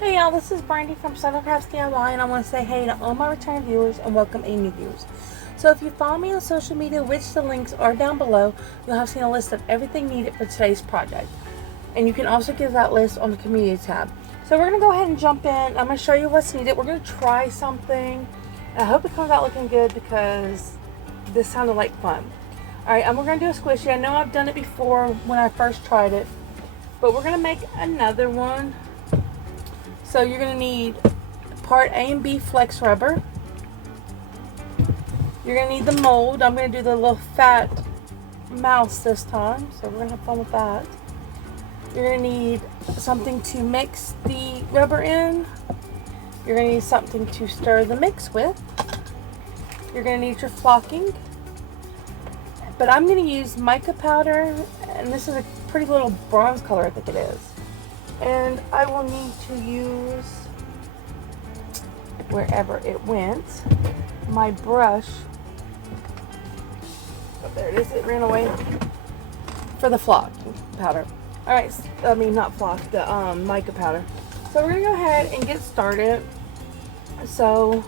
Hey y'all, this is Brandy from Subtle Crafts DIY, and I want to say hey to all my return viewers and welcome any new viewers. So if you follow me on social media, which the links are down below, you'll have seen a list of everything needed for today's project. And you can also get that list on the community tab. So we're going to go ahead and jump in. I'm going to show you what's needed. We're going to try something. I hope it comes out looking good because this sounded like fun. Alright, and we're going to do a squishy. I know I've done it before when I first tried it, but we're going to make another one. So you're going to need part A and B flex rubber. You're going to need the mold. I'm going to do the little fat mouse this time, so we're going to have fun with that. You're going to need something to mix the rubber in. You're going to need something to stir the mix with. You're going to need your flocking. But I'm going to use mica powder, and this is a pretty little bronze color, I think it is. And I will need to use, wherever it went, my brush. Oh, there it is, it ran away. For the flock powder. Alright, I mean not flock, the mica powder. So we're going to go ahead and get started. So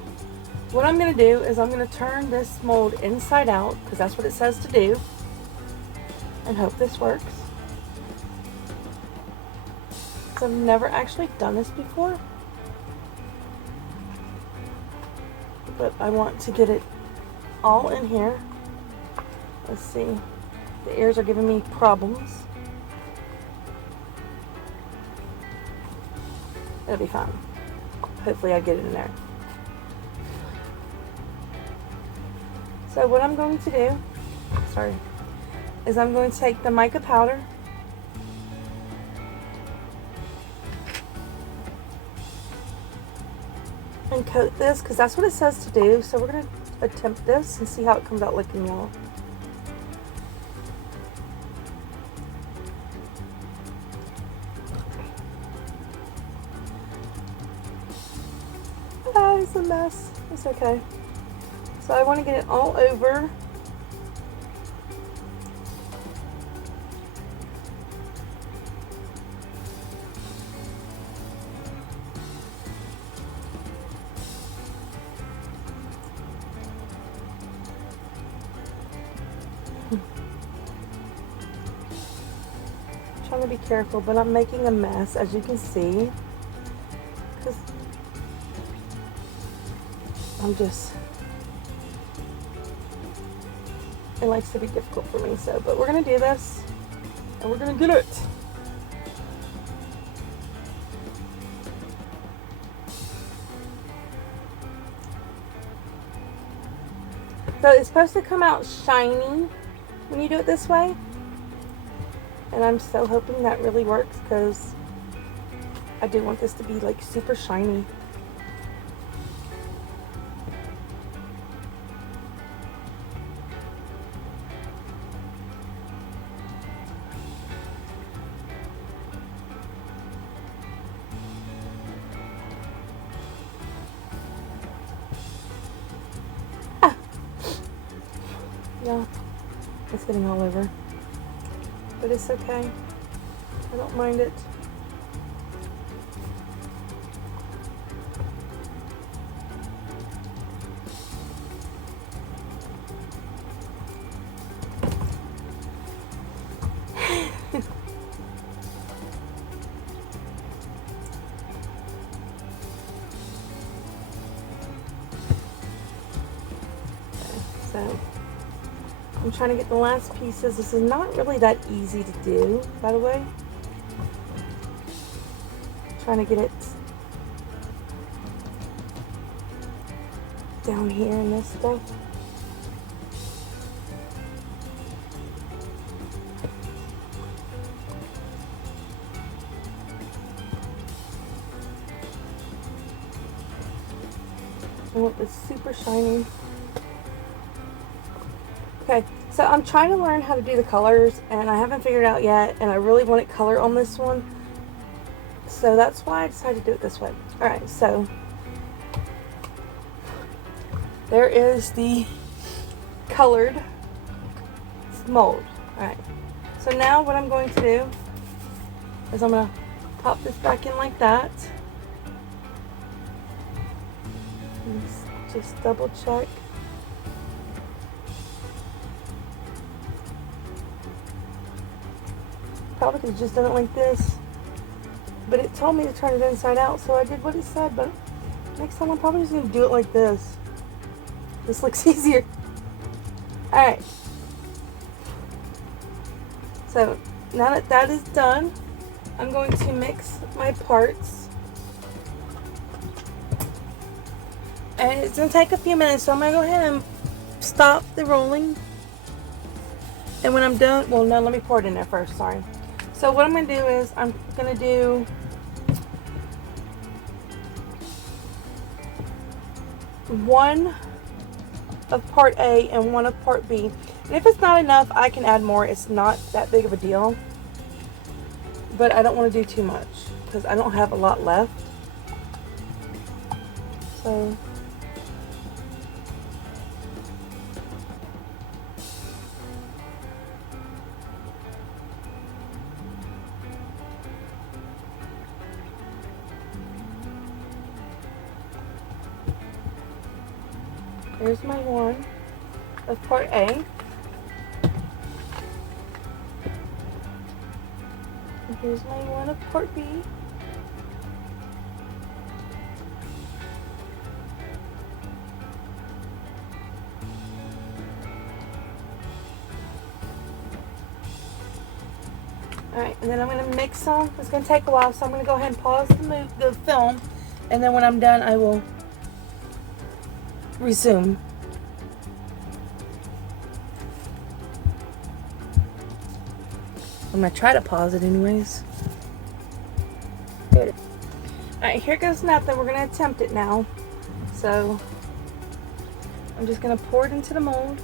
what I'm going to do is I'm going to turn this mold inside out, because that's what it says to do. And hope this works. I've never actually done this before, but I want to get it all in here. Let's see, the ears are giving me problems. It'll be fine. Hopefully I get it in there. So what I'm going to do, is I'm going to take the mica powder, and coat this, because that's what it says to do. So we're going to attempt this and see how it comes out looking, y'all. Ah, it's a mess. It's okay. So I want to get it all over. Trying to be careful, but I'm making a mess, as you can see, because it likes to be difficult for me. So, but we're gonna do this, and we're gonna get it. So it's supposed to come out shiny when you do it this way. And I'm so hoping that really works, because I do want this to be like super shiny. Ah. Yeah, it's getting all over. But it's okay. I don't mind it. So I'm trying to get the last pieces. This is not really that easy to do, by the way. Trying to get it down here in this stuff. I want this super shiny. Okay, so I'm trying to learn how to do the colors, and I haven't figured it out yet, and I really wanted color on this one. So that's why I decided to do it this way. Alright, so there is the colored mold. Alright, so now what I'm going to do is I'm going to pop this back in like that. Let's just double check. Probably could have just done it like this, but it told me to turn it inside out, so I did what it said. But next time I'm probably just going to do it like this. This looks easier. Alright, so now that that is done, I'm going to mix my parts, and it's going to take a few minutes, so I'm going to go ahead and stop the rolling, and when I'm done, well no, let me pour it in there first, sorry. So what I'm going to do is I'm going to do one of part A and one of part B. And if it's not enough, I can add more. It's not that big of a deal. But I don't want to do too much because I don't have a lot left. So here's my one of part A. And here's my one of part B. Alright, and then I'm going to mix them. It's going to take a while, so I'm going to go ahead and pause the film. And then when I'm done, I will resume. I'm going to try to pause it anyways. Good. Alright, here goes nothing. We're going to attempt it now. So, I'm just going to pour it into the mold.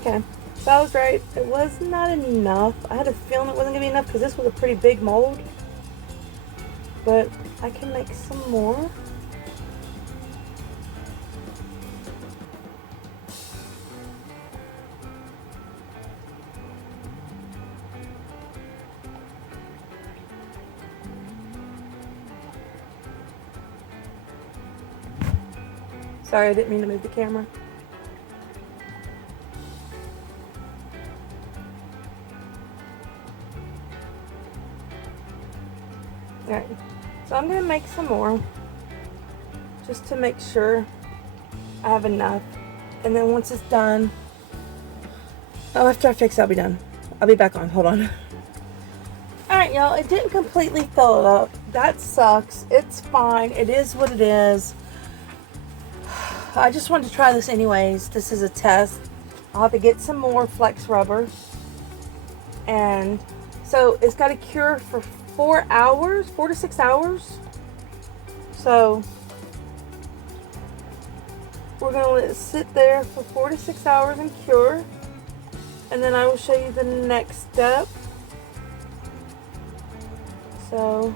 Okay, so I was right. It was not enough. I had a feeling it wasn't going to be enough because this was a pretty big mold. But I can make some more. Sorry, I didn't mean to move the camera. Alright, so I'm going to make some more just to make sure I have enough. And then once it's done, after I fix it, I'll be done. I'll be back on. Hold on. Alright, y'all, it didn't completely fill it up. That sucks. It's fine. It is what it is. I just wanted to try this anyways. This is a test. I'll have to get some more flex rubber. And so it's got to cure for 4 hours, 4 to 6 hours. So we're going to let it sit there for 4 to 6 hours and cure. And then I will show you the next step. So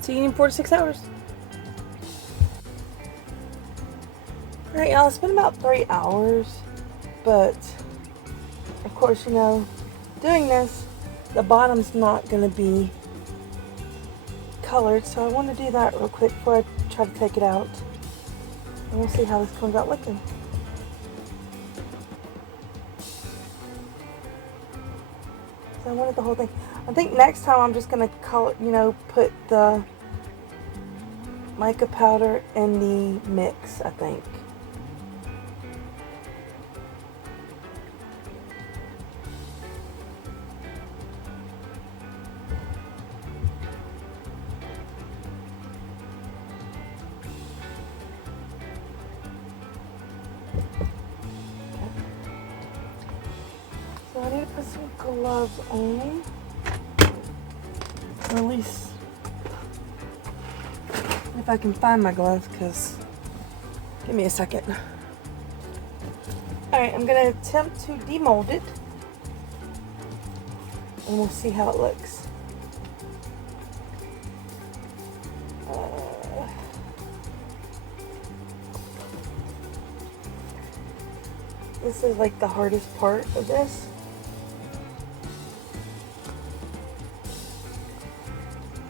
see you in 4 to 6 hours. Alright, y'all, it's been about 3 hours. But of course, you know, doing this, the bottom's not going to be colored, so I want to do that real quick before I try to take it out. And we'll see how this comes out looking. So I wanted the whole thing. I think next time I'm just going to color, you know, put the mica powder in the mix, I think. So I need to put some gloves on, or at least if I can find my gloves, because give me a second. Alright, I'm going to attempt to demold it, and we'll see how it looks. This is like the hardest part of this.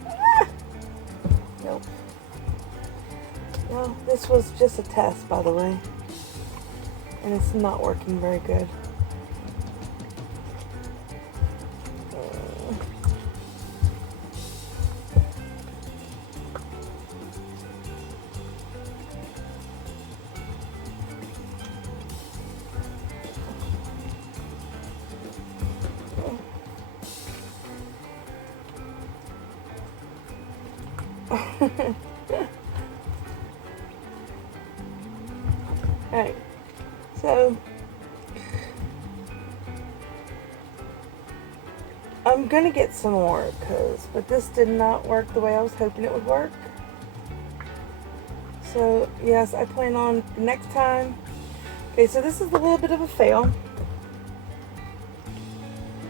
Ah! Nope. No, this was just a test, by the way. And it's not working very good. Alright, so I'm gonna get some more but this did not work the way I was hoping it would work. So yes, I plan on the next time. Okay, so this is a little bit of a fail.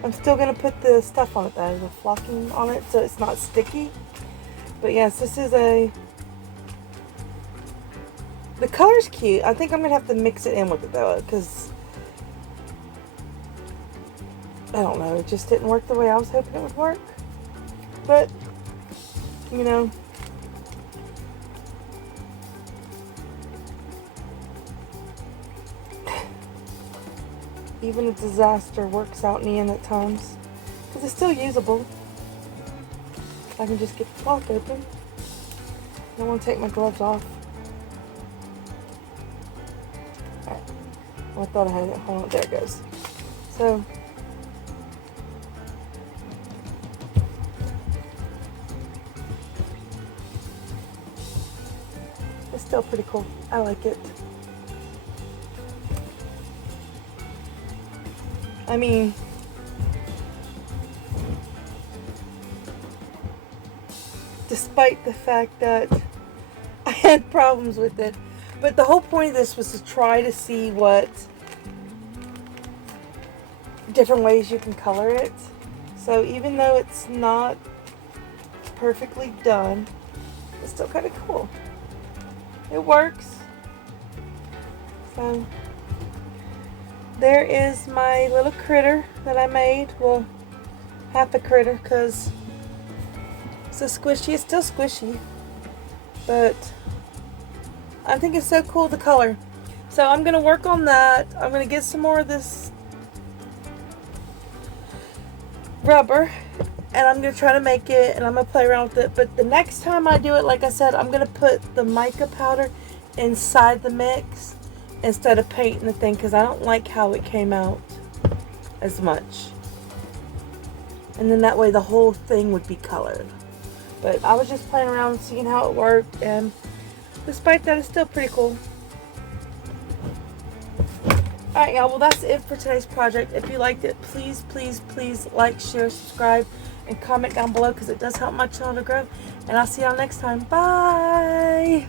I'm still gonna put the stuff on it though, the flocking on it, so it's not sticky. But yes, this is the color's cute. I think I'm gonna have to mix it in with it though, because I don't know, it just didn't work the way I was hoping it would work. But you know, even a disaster works out in the end at times, because it's still usable. I can just get the flock open. I don't want to take my gloves off. Alright. Oh, I thought I had it. Hold on, there it goes. So, it's still pretty cool. I like it. I mean, despite the fact that I had problems with it, but the whole point of this was to try to see what different ways you can color it. So even though it's not perfectly done, it's still kind of cool. It works. So there is my little critter that I made. Well, half a critter, because it's a squishy. It's still squishy, but I think it's so cool, the color. So I'm gonna work on that. I'm gonna get some more of this rubber, and I'm gonna try to make it, and I'm gonna play around with it. But the next time I do it, like I said, I'm gonna put the mica powder inside the mix instead of painting the thing, because I don't like how it came out as much. And then that way the whole thing would be colored. But I was just playing around and seeing how it worked, and despite that, it's still pretty cool. Alright, y'all, well, that's it for today's project. If you liked it, please, please, please like, share, subscribe, and comment down below, because it does help my channel to grow. And I'll see y'all next time. Bye!